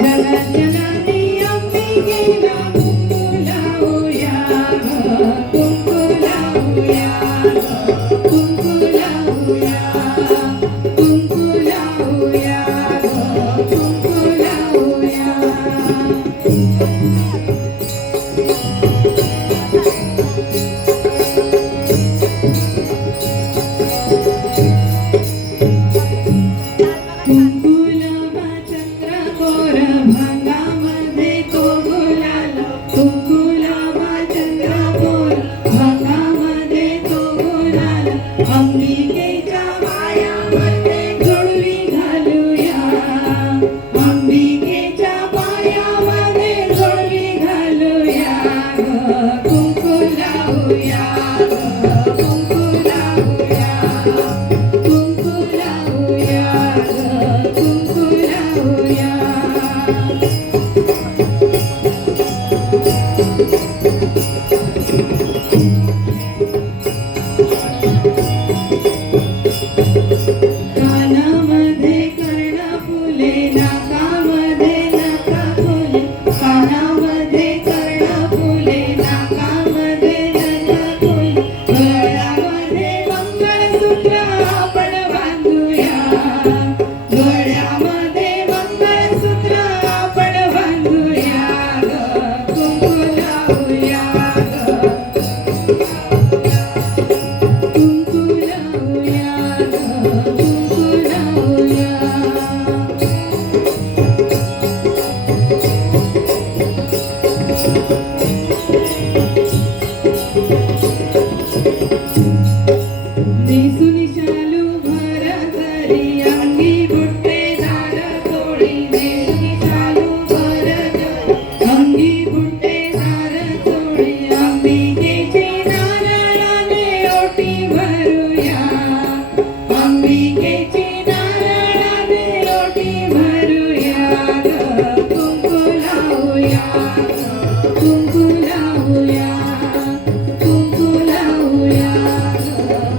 जगज्जननी अंबिकेला कुंकू लावूया कुंकू लावूया कुंकू लावूया कुंकू लावूया कुंकू लावूया अंबिकेच्या पायामध्ये जोडवी घालूया अंबिकेच्या पायामध्ये जोडवी घालूया कुंकू लावूया कुंकू लावूया कुंकू लावूया कुंकू लावूया कानामध्ये कर्णफुले नाकामध्ये नखफुले कानामध्ये कर्णफुले नाकामध्ये नखफुले गळ्यामध्ये मंगळसूत्र आपण बांधूया गळ्यामध्ये मंगळसूत्र आपण बांधूया कुंकू लावूया कुंकू लावूया कुंकू लावूया नेसून शालू भर घरी अंगी बुट्टेदार चोळी नेसून शालू भर घरी अंगी बुट्टेदार चोळी अंबिकेची नारळाने ओटी भरूया अंबिकेची नारळाने ओटी भरूया कुंकू लावूया कुंकू लावूया कुंकू लावूया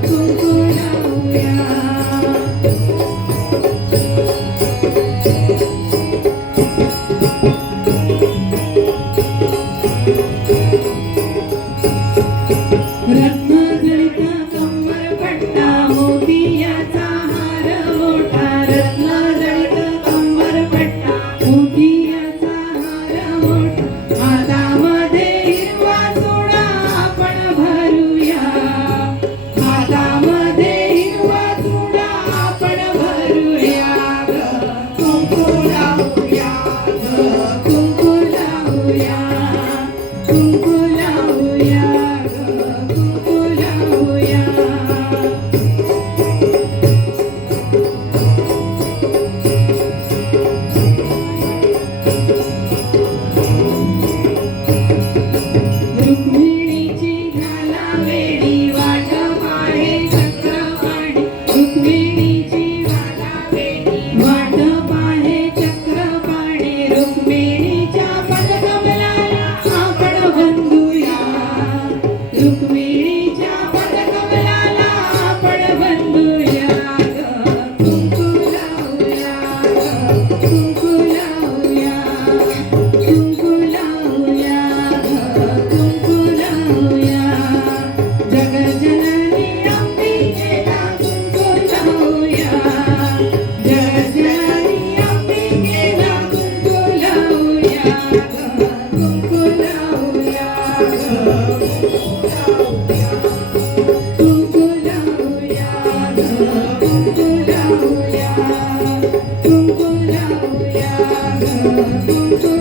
कुंकू लावूया रत्नजडित कंबरपट्टा मोतियाचा हार मोठा रत्नजडित कंबरपट्टा मोतियाचा हार मोठा हातामध्ये हिरवा चुडा आपण भरूया हातामध्ये हिरवा चुडा आपण भरूया कुंकू लावूया कुंकू लावूया कुंकू लावूया कुंकू लावूया रुक्मिणीची घालावेडी वाट पाहे चक्रपाणी रुक्मिणीची घालावेडी वाट पाहे चक्रपाणी रुक्मिणीच्या पदकमलाला आपण बंधूया रुक्मिणीच्या पदकमलाला आपण बंधूया कुंकू लावूया कुंकू लावूया कुंकू लावूया कुंकू लावूया जगज्जननी अंबिकेला कुंकू लावूया जगज्जननी अंबिकेला कुंकू लावूया कुंकू लावूया कुंकू लावूया कुंकू लावूया कुंकू लावूया कुंकू